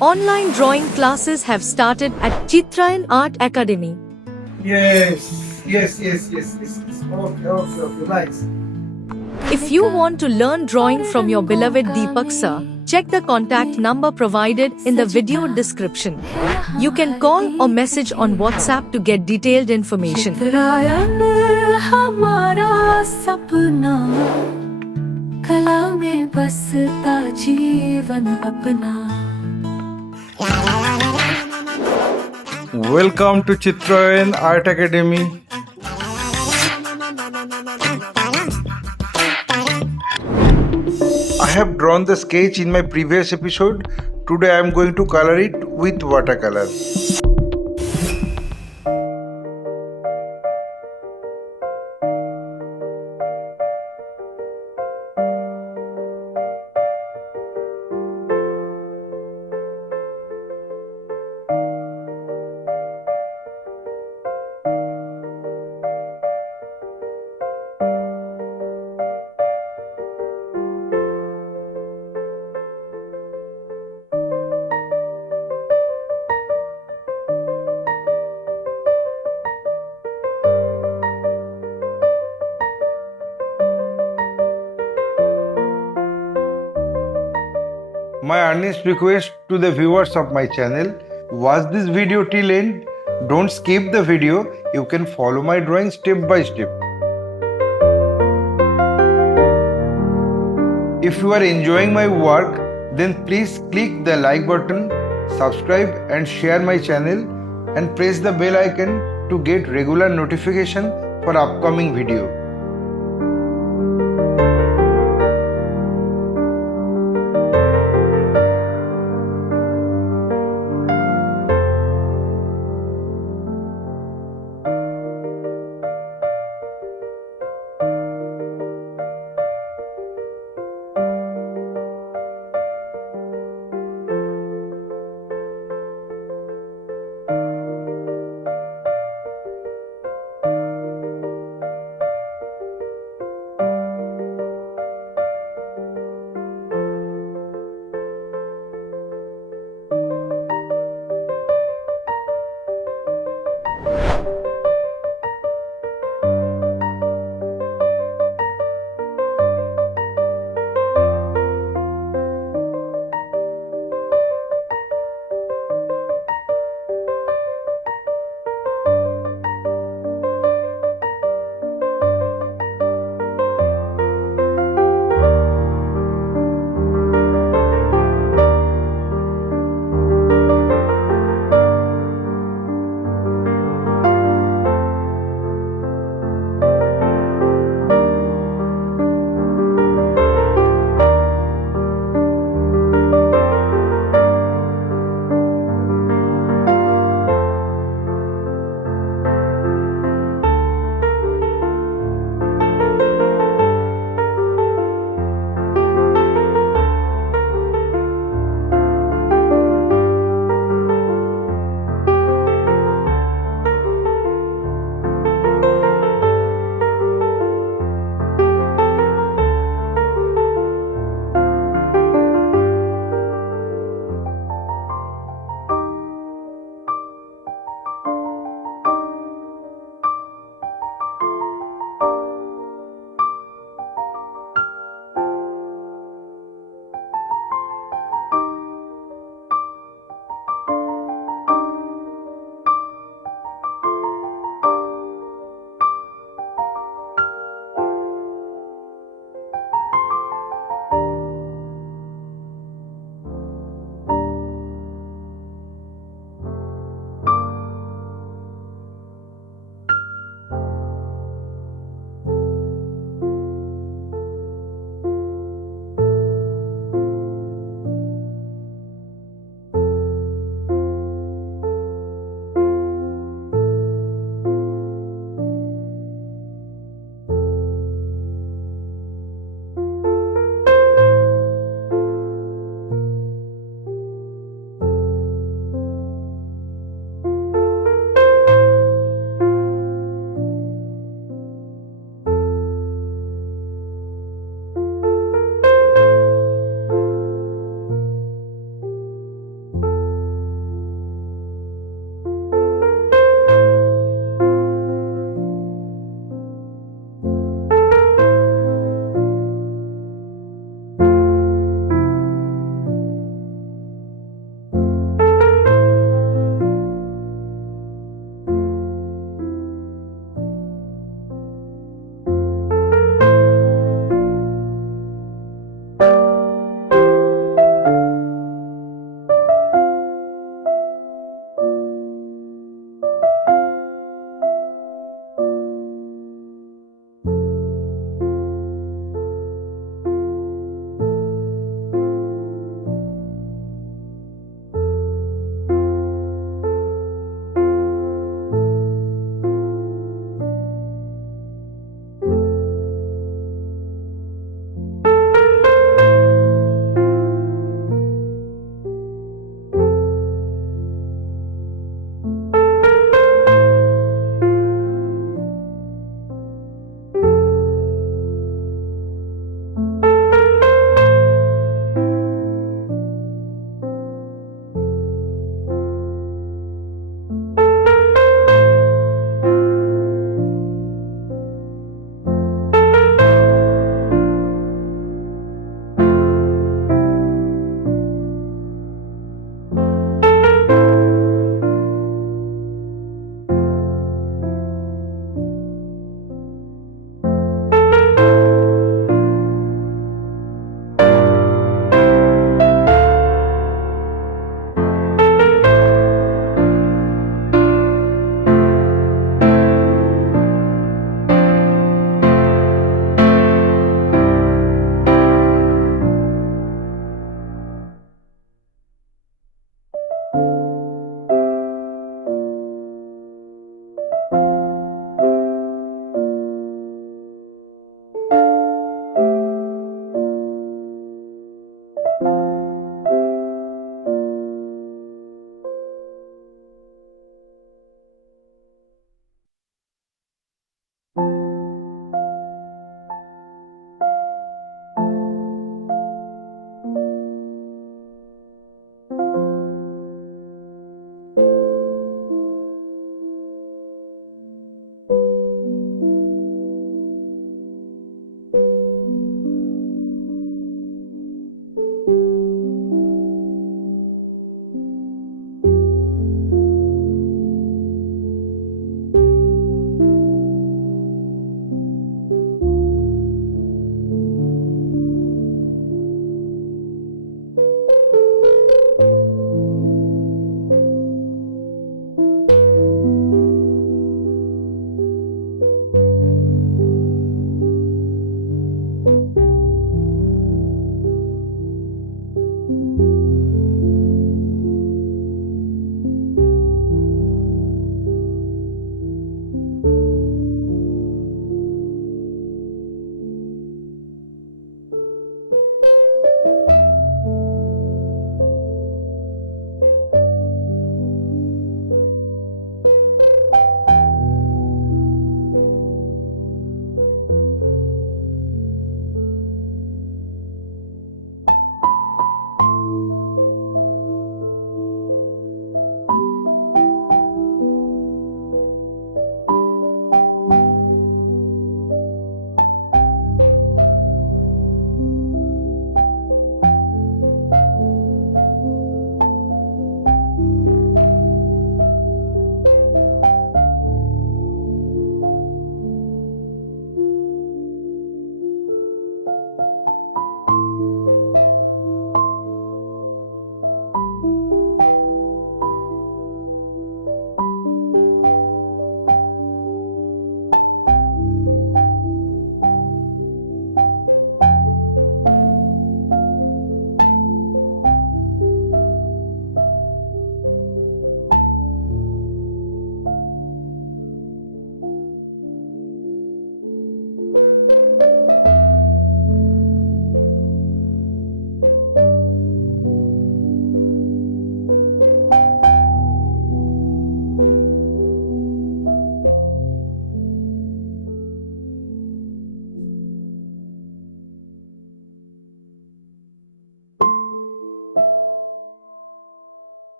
Online drawing classes have started at Chitrayan Art Academy. Yes. Okay. Nice. If you want to learn drawing from your beloved Deepak sir, check the contact number provided in the video description. You can call or message on WhatsApp to get detailed information. चित्रायन हमारा सपना कला में बसता जीवन अपना Welcome to Chitrayan Art Academy. I have drawn the sketch in my previous episode. Today I am going to color it with watercolor. My earnest request to the viewers of my channel, watch this video till end. Don't skip the video. You can follow my drawing step by step. If you are enjoying my work, then please click the like button, subscribe and share my channel and press the bell icon to get regular notification for upcoming video.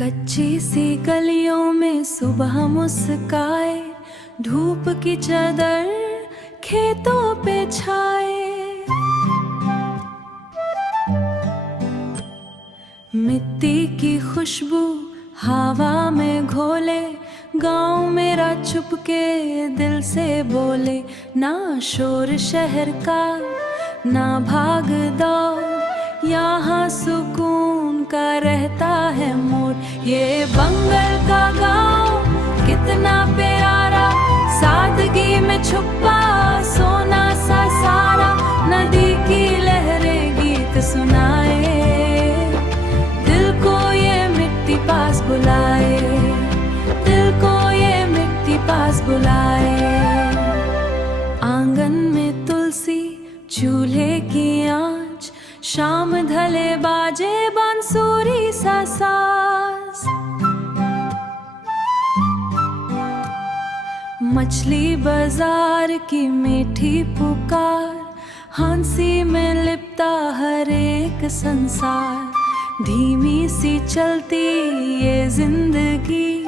कच्ची सी गलियों में सुबह मुस्काए, धूप की चादर खेतों पे छाए। मिट्टी की खुशबू हवा में घोले, गांव मेरा चुपके दिल से बोले। ना शोर शहर का ना भाग दौड़, यहाँ सुकून का रहता है मोड़। ये बंगल का गांव कितना प्यारा, सादगी में छुपा सोना सा सारा। नदी की लहरें गीत सुनाए, दिल को ये मिट्टी पास बुलाए, दिल को ये मिट्टी पास बुलाए। आंगन में तुलसी, चूल्हे की आंच, शाम ढले बाजे बांसुरी सा साज। मछली बाजार की मीठी पुकार, हंसी में लिपटा हर एक संसार। धीमी सी चलती ये जिंदगी,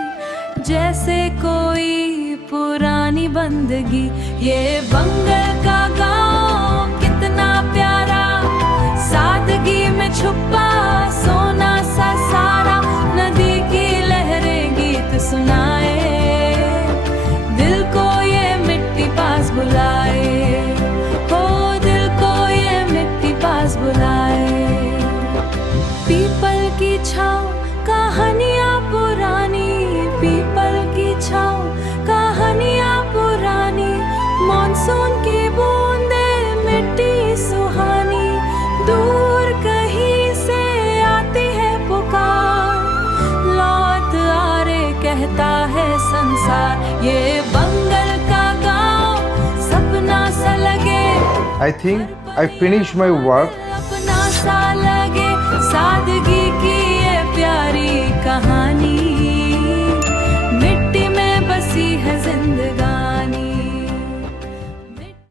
जैसे कोई पुरानी बंदगी। ये बंगल का गांव कितना प्यारा, सादगी में छुपा सोना सा सारा। नदी की लहरें गीत सुनाए, दिल को ये मिट्टी पास बुलाए, हो दिल को ये मिट्टी पास बुलाए। पीपल की छाँव कहानियाँ पुरानी, पीपल की छाँव कहानियाँ पुरानी। मॉनसून की बूंदे मिट्टी सुहानी, दूर कहीं से आती है पुकार। लौट आ रे कहता है संसार, ये बंगल का गांव सपना सा लगे। I think I finished my work. अपना सा लगे, सादगी की